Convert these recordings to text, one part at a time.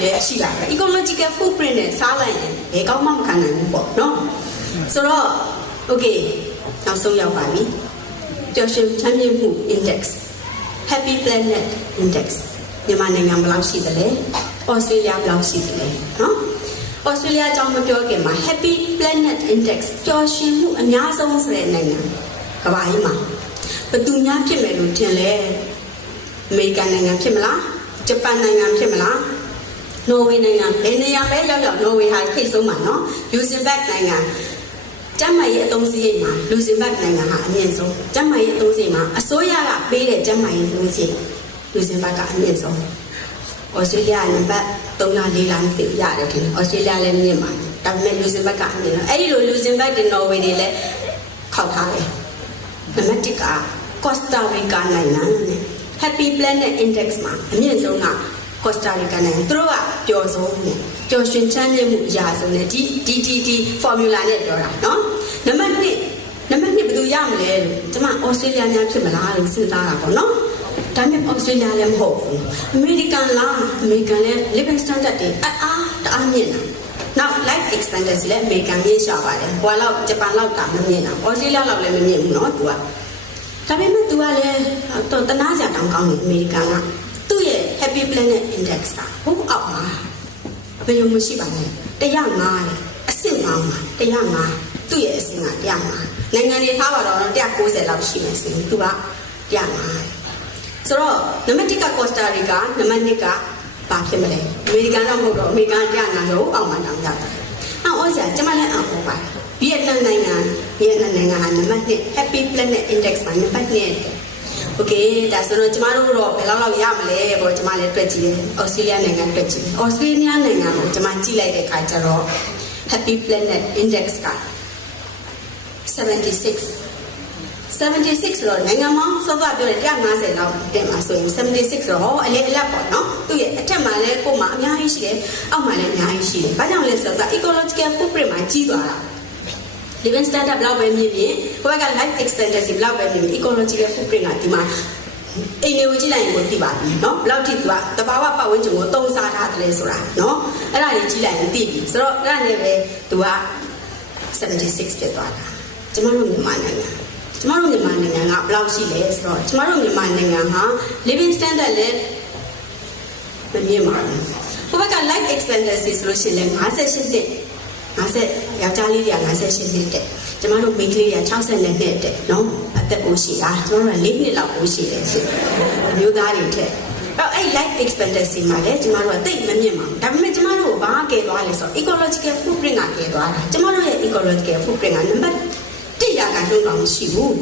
တွေလည်းရှိလာတယ် ecological footprint နဲ့စားလိုက်ရင်ဘယ်ကောင်းမှမခံနိုင်ဘူးပေါ့နော်ဆိုတော့ okay နောက်ဆုံးရောက်ပါပြီပျော်ရွှင်ချမ်းမြေ့မှု index happy planet index မြန်မာနိုင်ငံဘယ်လောက်ရှိသလဲဩစတြေးလျဘယ်လောက်ရှိသလဲနော်ဩစတြေးလျအကြောင်းမပြောခင်မှာ happy planet index ပျော်ရွှင်မှုအများဆုံးဆိုတဲ့နိုင်ငံကမ္ဘာကြီးမှာဘယ်သူများဖြစ်မယ်လို့ထင်လဲအမေရိကန်နိုင်ငံဖြစ်မလားဂျပန်နိုင်ငံဖြစ်မလားနော်ဝေနိုင်ငံဘယ်နေရာပဲရောက်ရောက်နော်ဝေဟာထိတ်ဆုံးမှာနော်လူဇင်ဘတ်နိုင်ငံကျမ်းမာရေးအသုံးစရိတ်မှာလူဇင်ဘတ်နိုင်ငံဟာအမြင့်ဆုံးကျမ်းမာရေးအသုံးစရိတ်မှာအစိုးရကပေးတဲ့ကျမ်းမာရေးအသုံးစရိတ်လူဇင်ဘတ်ကအမြင့်ဆုံးဩစတြေးလျနံပါတ်3လ4လမသိရတယ်ခင်ဩစတြေးလျလည်းမြင့်ပါတယ်ဒါပေမဲ့လူဇင်ဘတ်ကအမြင့်ဆုံးအဲ့ဒီလိုလူဇင်ဘတ်တွေနော်ဝေတွေလည်းခောက်ထားတယ်နံပါတ်1ကကော့စတာရီကာနိုင်ငံနဲ့ Happy Planet Index မှာအမြင့်ဆုံးကကော့စတာရီကာနိုင်ငံသူတို့ကပျော်ဆုံးနဲ့ပျော်ရွှင်ချမ်းမြေ့မှုအရာဆုံးနဲ့ဒီ formula နဲ့ပြောတာနော်နံပါတ်2ဘယ်သူရမလဲလို့ကျွန်မဩစတြေးလျများဖြစ်မလားလို့စဉ်းစားတာပေါ့နော်ဒါပေမဲ့ဩစတြေးလျလည်းမဟုတ်ဘူးအမေရိကန်လားအမေရိကန်လည်း living standard တွေတအားမြင့်တာနောက် life expectancy လည်းအမေရိကန်ကြီးရှာပါတယ်ဟိုလောက်ဂျပန်လောက်ကမမြင့်တာဩစတြေးလျလောက်လည်းမမြင့်ဘူးနော်သူကဒါပေမဲ့သူကလည်းတနာစရာတောင်းကောင်းတယ်အမေရိကန်ကသူ့ရဲ့ Happy Planet Index ကဘုတ်အောက်မှာဘယ်လိုမှရှိပါနဲ့105တယ်အဆင့်ပေါင်းမှာ105သူ့ရဲ့အဆင့်က105နိုင်ငံတွေထားပါတော့190လောက်ရှိမယ်ဆိုရင်သူက105ဆိုတော့နံပါတ်1ကကော့စတာရီကာနံပါတ်2ကဘာဖြစ်မလဲအမေရိကန်တော့မဟုတ်တော့အမေရိကန်105ဆိုအောက်မှာတောင်းရတယ်အော်ဆရာကျမလည်းအော်ပါဗီယက်နမ်နိုင်ငံဟာနံပါတ်1 Happy Planet Index မှာနံပါတ်2โอเคဒါဆိုတော့ကျမတို့တော့ဘယ်လောက်ရမလဲပေါ့ကျမလည်းတွက်ကြည့်တယ်ဩစတြေးလျနိုင်ငံတွက်ကြည့်တယ်ဩစတြေးလျနိုင်ငံကိုကျမကြည့်လိုက်တဲ့အခါကျတော့ Happy Planet Index က76ဆိုတော့နိုင်ငံမှာစောစောပြောတယ်150လောက်တင်မှာဆိုရင်76ဆိုတော့အလေအလတ်ပေါ့နော်သူ့ရဲ့အထက်မှာလည်းကို့မှာအများကြီးရှိတယ်အောက်မှာလည်းအများကြီးရှိတယ်ဘာကြောင့်လဲဆိုတော့ ecological footprint မှာကြီးသွားတာ living standard ဘလောက်ပဲမြင့်မြင့်ဟိုဘက်က life expectancy ဘလောက်ပဲမြင့်မြင့် ecological footprint ကဒီမှာအိမ်တွေကိုကြည့်လိုက်ရင်ကိုသိပါပြီเนาะဘလောက်ထိသူကတဘာဝပတ်ဝန်းကျင်ကိုတုံးစားထားတယ်ဆိုတာเนาะအဲ့ဒါကြီးကြည့်လိုက်ရင်သိပြီဆိုတော့အဲ့ဒါနဲ့ပဲသူက76ဖြစ်သွားတာကျမတို့မြန်မာနိုင်ငံကဘယ်လောက်ရှိလဲဆိုတော့ကျမတို့မြန်မာနိုင်ငံဟာ living standard လည်းမမြင့်ပါဘူးဟိုဘက်က life expectancy ဆိုလို့ရှိရင်58နှစ်50ယောက်ျားလေးတွေက58နှစ်တက်ကျမတို့မိန်းကလေးတွေက60နှစ်တက်နော်အသက်ပိုရှိတာကျမတို့က4နှစ်လောက်ပိုရှိတယ်ဆိုအမျိုးသားတွေထက်အဲ့ life expectancy မှာလည်းကျမတို့ကတိတ်မမြင့်ပါဘူးဒါပေမဲ့ကျမတို့ကဘာကဲသွားလဲဆိုတော့ ecological footprint ကကဲသွားတာကျမတို့ရဲ့ ecological footprint ကနံပါတ်1ရာခိုင်နှုန်းလောက်မရှိဘူး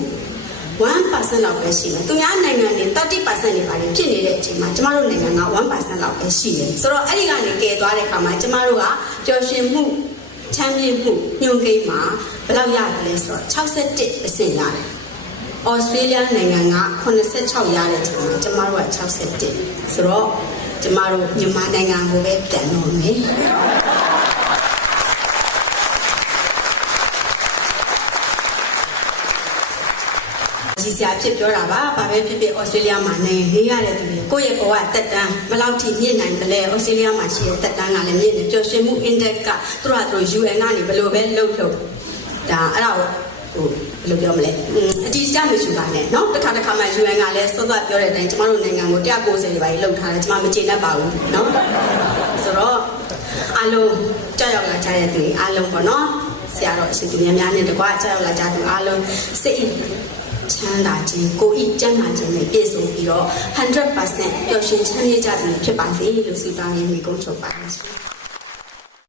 1% လောက်ပဲရှိတယ်။သူများနိုင်ငံတွေ30%တွေပါတယ်ဖြစ်နေတဲ့အချိန်မှာကျမတို့နိုင်ငံက1% လောက်ပဲရှိတယ်။ဆိုတော့အဲ့ဒီကနေကယ်သွားတဲ့အခါမှာကျမတို့ကပျော်ရွှင်မှုချမ်းမြေ့မှုညွှန်ကိန်းမှာဘယ်လောက်ရတယ်လဲဆိုတော့61%ရတယ်။ဩစတြေးလျနိုင်ငံက86ရတဲ့အချိန်မှာကျမတို့က61ဆိုတော့ကျမတို့မြန်မာနိုင်ငံကိုပဲပြန်လို့မယ်။ကြီးစရာဖြစ်ပြောတာပါဘာပဲဖြစ်ဖြစ်ဩစတြေးလျမှာနေရတဲ့သူတွေကိုယ့်ရဲ့ဘဝတက်တန်းဘယ်လောက်ထိမြင့်နိုင်တယ်လဲဩစတြေးလျမှာရှိတဲ့တက်တန်းကလည်းမြင့်တယ်ပျော်ရွှင်မှု index ကသူတို့ UN ကနေဘယ်လိုပဲလှုပ်ဒါအဲ့ဒါကိုဘယ်လိုပြောမလဲအတီးစမရှိပါနဲ့เนาะတစ်ခါမှ UN ကလည်းစောစောပြောတဲ့အတိုင်းကျမတို့နိုင်ငံကို190တွေပါလှုပ်ထားတယ်ကျမမကျေနပ်ပါဘူးเนาะဆိုတော့အားလုံးကြောက်ရောက်လာကြတဲ့သူအားလုံးပေါ့เนาะဆရာတော်အရှင်သူများနဲ့တကွာကြောက်ရောက်လာကြသူအားလုံးစိတ်ချမ်းသာခြင်းကိုယ်ဤကျန်းမာခြင်းနဲ့ပြည့်စုံပြီးတော့ 100% ပျော်ရွှင်ချမ်းမြေ့ကြတယ်ဖြစ်ပါစေလို့ဆုတောင်းရင်းမိကုန်းချုပ်ပါရှင်